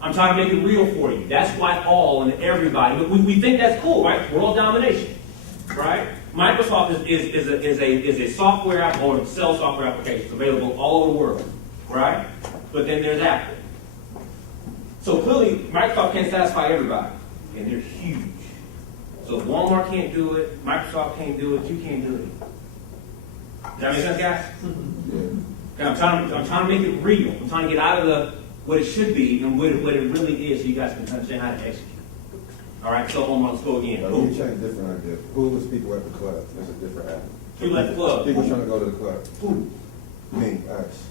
I'm trying to make it real for you. That's why all and everybody. We think that's cool, right? World domination, right? Microsoft is a software app or sells software applications available all over the world, right? But then there's Apple. So clearly, Microsoft can't satisfy everybody, and they're huge. So if Walmart can't do it, Microsoft can't do it, you can't do it. Does that make sense, guys? Yeah. I'm trying to make it real. I'm trying to get out of what it should be and what it really is, so you guys can understand how to execute. All right. So let's go again. Let me change different idea. Who was people at the club? That's a different app. People at the club. People trying to go to the club. Who? Me, us.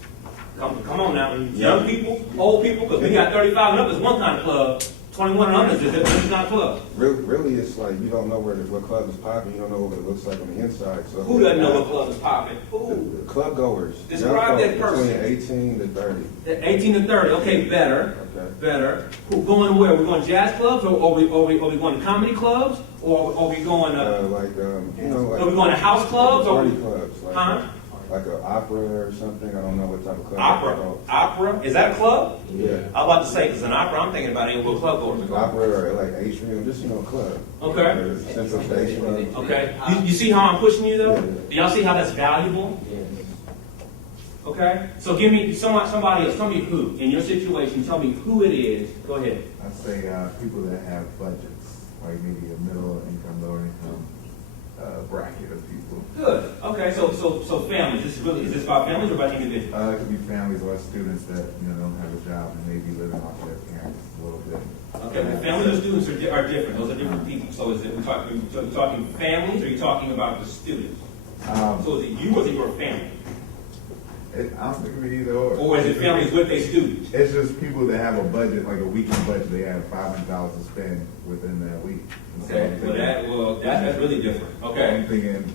Come on now. Young people, old people, because we got 35 and up is one kind of club. 21 and under is a different kind of club. Really, it's like you don't know what club is popping. You don't know what it looks like on the inside. So who doesn't know what club is popping? Who? The club goers. Describe that person. Between 18 to 30. 18 to 30. Okay, better. Okay. Better. Who going where? We're going jazz clubs, or are we going to comedy clubs, or are we going like are we going to house clubs or party clubs? Like an opera or something. I don't know what type of club. Opera? Is that a club? Yeah. I'm about to say, because an opera, I'm thinking about Inglewood Club goers. Opera or like atrium, just club. Okay. Central Station. Okay. You see how I'm pushing you though? Yeah. Do y'all see how that's valuable? Okay. So give me somebody else. Tell me who in your situation. Tell me who it is. Go ahead. I'd say people that have budgets, like maybe a middle income, lower income bracket of people. Good. Okay. So families. Is this about families or about individuals? It could be families or students that don't have a job and maybe living off their parents a little bit. Okay. But families and students are different. Those are different people. So is it we talking families, or are you talking about the students? So is it you or is it your family? I don't think it would be either or. Or is it families with a student? It's just people that have a budget, like a weekend budget. They have $500 to spend within that week. And so Okay. That's really different. Okay. I'm thinking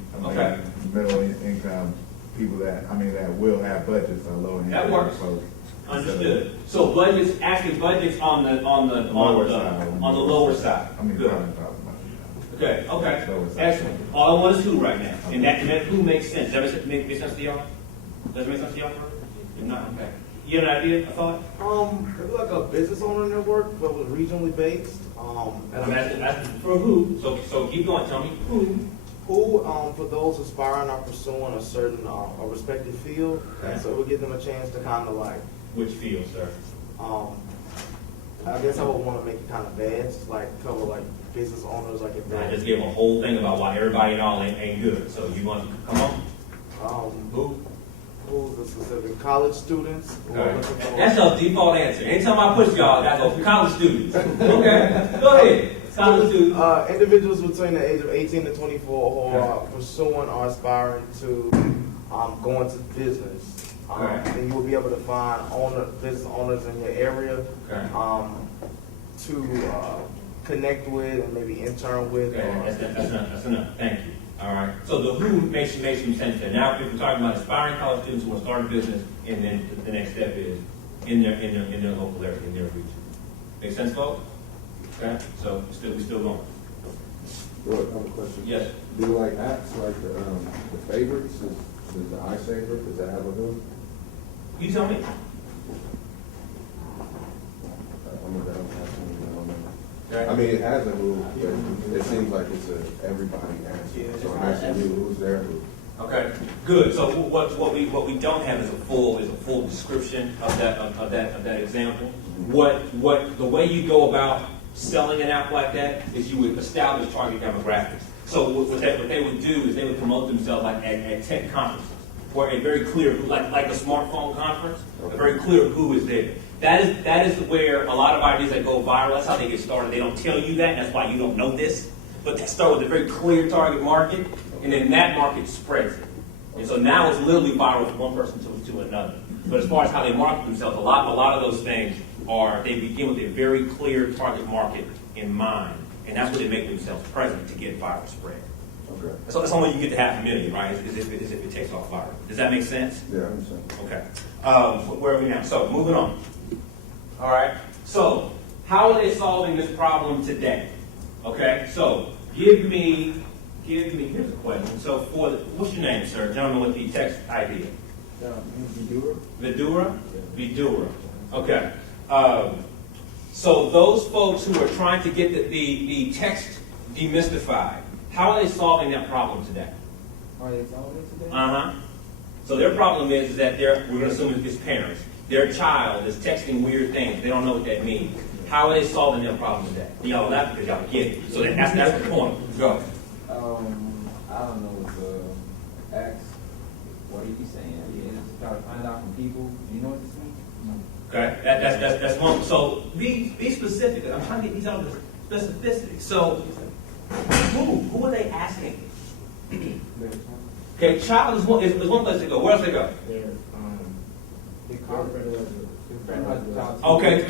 middle income people that will have budgets are low income. That works. Folks. Understood. So budgets on the lower side. Good. Okay. Excellent. All I want is who right now, and that who makes sense. Does that make sense to y'all? Does it make sense to y'all? If not, okay. You have an idea? A thought? Maybe like a business owner network, but was regionally based. And I'm asking for who. So keep going. Tell me who. Who, for those aspiring or pursuing a certain, a respected field, Okay. so it would give them a chance to kind of like, Which field, sir? I guess I would want to make it kind of vast, like cover like business owners, like if I just gave a whole thing about why everybody and all ain't good. So you want to come on? Who? Who's the specific college students? Who are looking for- That's your default answer. Anytime I push y'all, I go for college students. Okay, go ahead. College students. Individuals between the age of 18 to 24 who are pursuing or aspiring to go into business. And you will be able to find business owners in your area to connect with and maybe intern with. Okay, that's enough. Thank you. All right. So the who makes some sense there. Now, if we're talking about aspiring college students who are starting business, and then the next step is in their local area, in their region. Make sense, folks? Okay. So we're still going. I have a question. Yes. Do like apps like the favorites? Does the iSaver, does that have a who? You tell me. I mean, it has a who, but it seems like it's a everybody answer. So I'm asking you, who's their who? Okay, good. So what we don't have is a full description of that example. What the way you go about selling an app like that is you would establish target demographics. So what they would do is they would promote themselves like at tech conferences, where a very clear like a smartphone conference, a very clear who is there. That is where a lot of ideas that go viral. That's how they get started. They don't tell you that, and that's why you don't know this. But they start with a very clear target market, and then that market spreads it. And so now it's literally viral from one person to another. But as far as how they market themselves, a lot of those things they begin with a very clear target market in mind, and that's where they make themselves present to get viral spread. Okay. So that's only you get to 500,000, right? Is if it takes off viral. Does that make sense? Yeah, I understand. Okay. Where are we now? So moving on. All right. So how are they solving this problem today? Okay. So give me. Here's a question. So what's your name, sir? Gentleman with the text ID. Vidura. Vidura. Vidura. Okay. So those folks who are trying to get the text demystified, how are they solving that problem today? Are they solving it today? Uh-huh. So their problem is that we're going to assume it's parents. Their child is texting weird things. They don't know what that means. How are they solving their problem today? Y'all laugh because y'all get it. So that's the point. Go. I don't know. Ask what are you saying? Yeah, try to find out from people. Do you know what this means? Okay. That's one. So be specific. I'm trying to get these out of the specificity. So who are they asking? Okay, child is one place to go. Where else they go? Okay,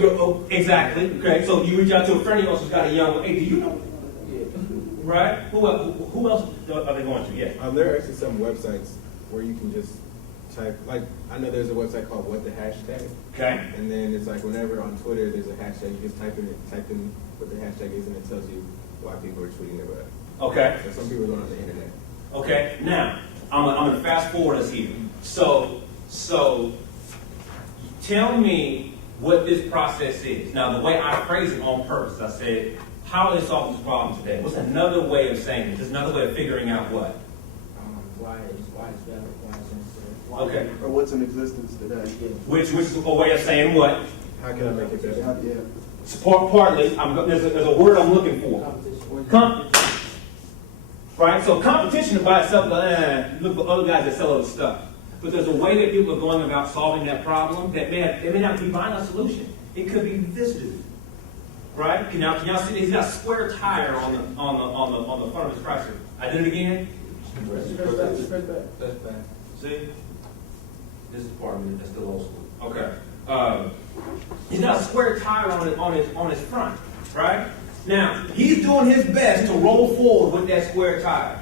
exactly. Okay, so you reach out to a friend of yours who's got a young one. Hey, do you know? Right? Who else are they going to? Yeah. There are actually some websites where you can just type, like, I know there's a website called What the Hashtag. Okay. And then it's like whenever on Twitter there's a hashtag, you just type in what the hashtag is and it tells you why people are tweeting about it. Okay. So some people are going on the internet. Okay. Now, I'm going to fast forward us here. So tell me what this process is. Now, the way I phrase it on purpose, I said, how are they solving this problem today? What's another way of saying it? Just another way of figuring out what? Why it's better, why it's necessary. Okay. Or what's in existence today. Which is a way of saying what? How can I make it better? Yeah. Partly, there's a word I'm looking for. Right? So competition by itself, look for other guys that sell other stuff. But there's a way that people are going about solving that problem that may not be buying a solution. It could be this dude. Right? Can y'all see? He's got a square tire on the front of his Chrysler. I did it again. That's bad. See? This is part of it. That's still old school. Okay. He's got a square tire on his front. Right? Now, he's doing his best to roll forward with that square tire.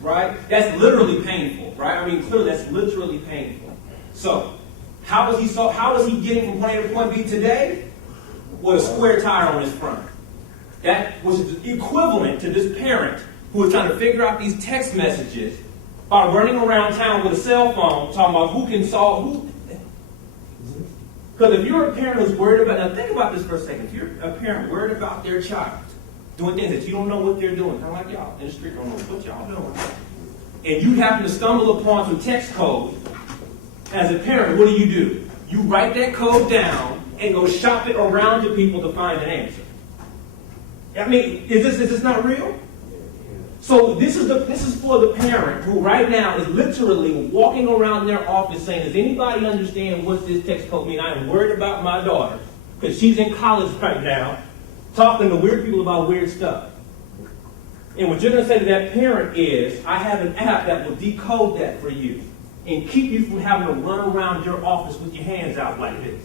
Right? That's literally painful. Right? I mean, clearly that's literally painful. So, how is he getting from point A to point B today? With a square tire on his front. That was equivalent to this parent who was trying to figure out these text messages by running around town with a cell phone talking about who can solve who. Because if you're a parent who's worried about, now think about this for a second. If you're a parent worried about their child doing things that you don't know what they're doing, kind of like y'all in the street don't know what y'all doing, and you happen to stumble upon some text code, as a parent, what do? You write that code down and go shop it around to people to find an answer. I mean, is this not real? So this is for the parent who right now is literally walking around their office saying, does anybody understand what this text code means? I am worried about my daughter because she's in college right now talking to weird people about weird stuff. And what you're going to say to that parent is, I have an app that will decode that for you and keep you from having to run around your office with your hands out like this.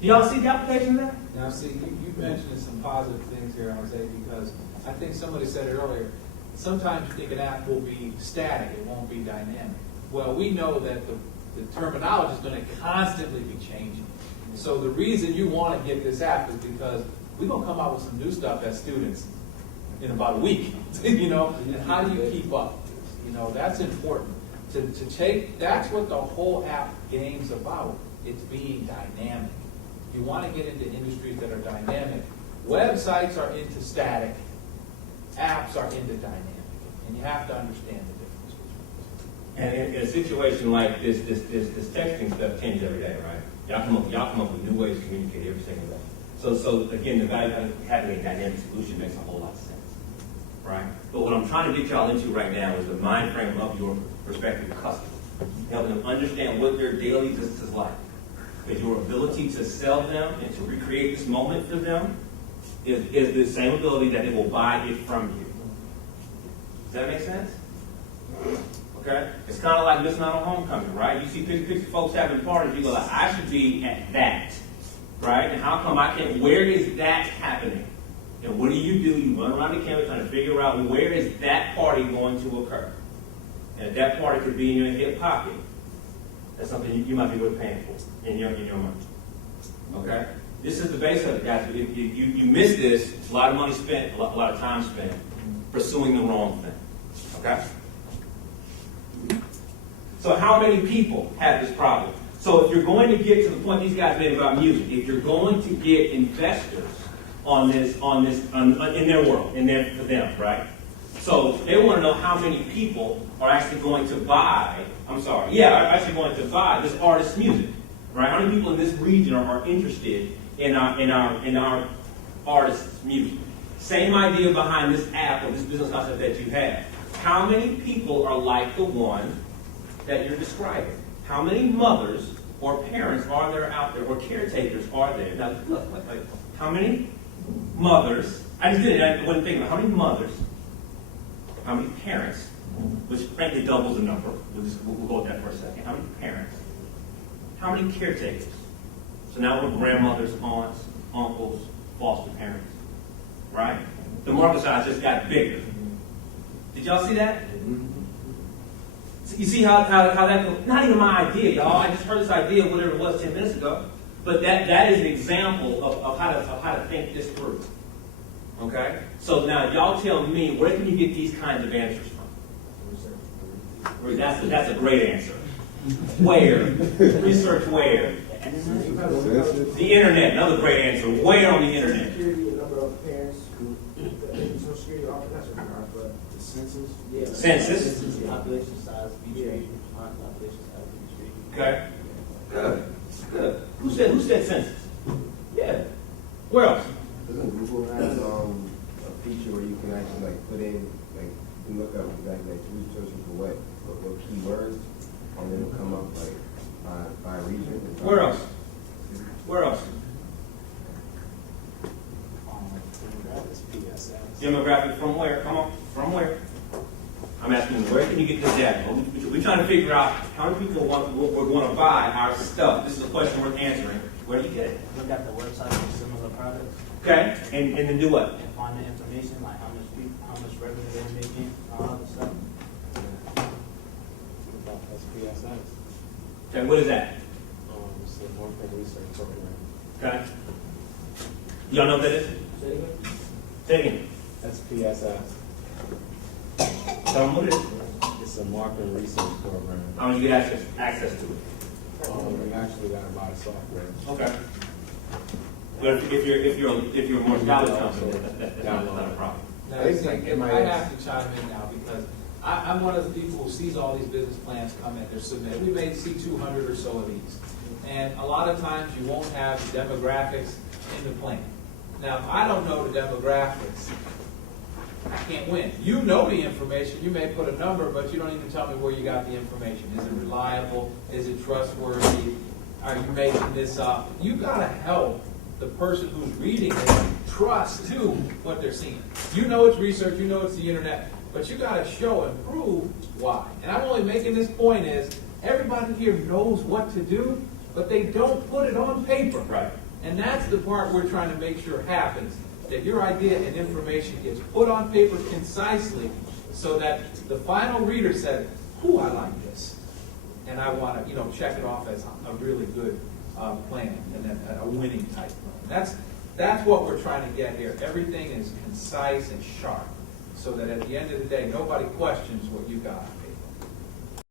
Do y'all see the application of that? Now, see, you mentioned some positive things here, Jose, because I think somebody said it earlier. Sometimes you think an app will be static, it won't be dynamic. Well, we know that the terminology is going to constantly be changing. So the reason you want to get this app is because we're going to come out with some new stuff as students in about a week, and how do you keep up? That's important. To take, that's what the whole app game's about. It's being dynamic. You want to get into industries that are dynamic. Websites are into static. Apps are into dynamic. And you have to understand the difference between those. And in a situation like this texting stuff changes every day, right? Y'all come up with new ways to communicate every single day. So again, the value of having a dynamic solution makes a whole lot of sense, right? But what I'm trying to get y'all into right now is the mind frame of your prospective customer, helping them understand what their daily business is like. Because your ability to sell them and to recreate this moment for them is the same ability that they will buy it from you. Does that make sense? Okay? It's kind of like missing out on homecoming, right? You see picture folks having parties, you go like, I should be at that, right? And how come I can't? Where is that happening? And what do? You run around the campus trying to figure out where is that party going to occur. And if that party could be in your hip pocket, that's something you might be worth paying for in your money. Okay? This is the base of it, guys. If you miss this, it's a lot of money spent, a lot of time spent pursuing the wrong thing. Okay? So how many people have this problem? So if you're going to get to the point these guys made about music, if you're going to get investors on this, in their world, for them, right? So they want to know how many people are actually going to buy, are actually going to buy this artist's music, right? How many people in this region are interested in our artist's music? Same idea behind this app or this business concept that you have. How many people are like the one that you're describing? How many mothers or parents are there out there, or caretakers are there? Now, look, how many mothers, I just did it, I wasn't thinking about how many mothers, how many parents, which frankly doubles the number, we'll go with that for a second. How many parents? How many caretakers? So now we're grandmothers, aunts, uncles, foster parents, right? The market size just got bigger. Did y'all see that? You see how that, not even my idea, y'all. I just heard this idea, whatever it was 10 minutes ago. But that is an example of how to think this through. Okay? So now y'all tell me, where can you get these kinds of answers from? That's a great answer. Where? Research where? The internet, another great answer. Where on the internet? Security, the number of parents who, Social Security, all that's required, but the census. Yeah. Census? Population size of each region, population size of each region. Okay. Good. Who said census? Yeah. Where else? Doesn't Google have a feature where you can actually like put in, like, you can look up exactly like who's searching for what keywords, and then it'll come up like by region. Where else? Where else? Demographic from where? Come on. From where? I'm asking you, where can you get this data? We're trying to figure out how many people we're going to buy our stuff. This is a question worth answering. Where do you get it? Look at the website for similar products. Okay. And then do what? And find the information, like how much revenue they're making, all other stuff. Okay, what is that? It's a market research program. Okay. Y'all know what that is? Say it again? Say it again. That's PSS. Tell them what it is. It's a market research program. How do you get access to it? We actually got to buy the software. Okay. But if you're a more scholarly company, that's not a problem. Now, I see, think if MIS I have to chime in now because I'm one of the people who sees all these business plans come in, they're submitted. We may see 200 or so of these. And a lot of times you won't have the demographics in the plan. Now, if I don't know the demographics, I can't win. You know the information. You may put a number, but you don't even tell me where you got the information. Is it reliable? Is it trustworthy? Are you making this up? You got to help the person who's reading it trust to what they're seeing. You know it's research. You know it's the internet. But you got to show and prove why. And I'm only making this point is everybody here knows what to do, but they don't put it on paper. Right. And that's the part we're trying to make sure happens, that your idea and information gets put on paper concisely so that the final reader said, "Ooh, I like this. And I want to, check it off as a really good plan and then a winning type plan." That's what we're trying to get here. Everything is concise and sharp so that at the end of the day, nobody questions what you got.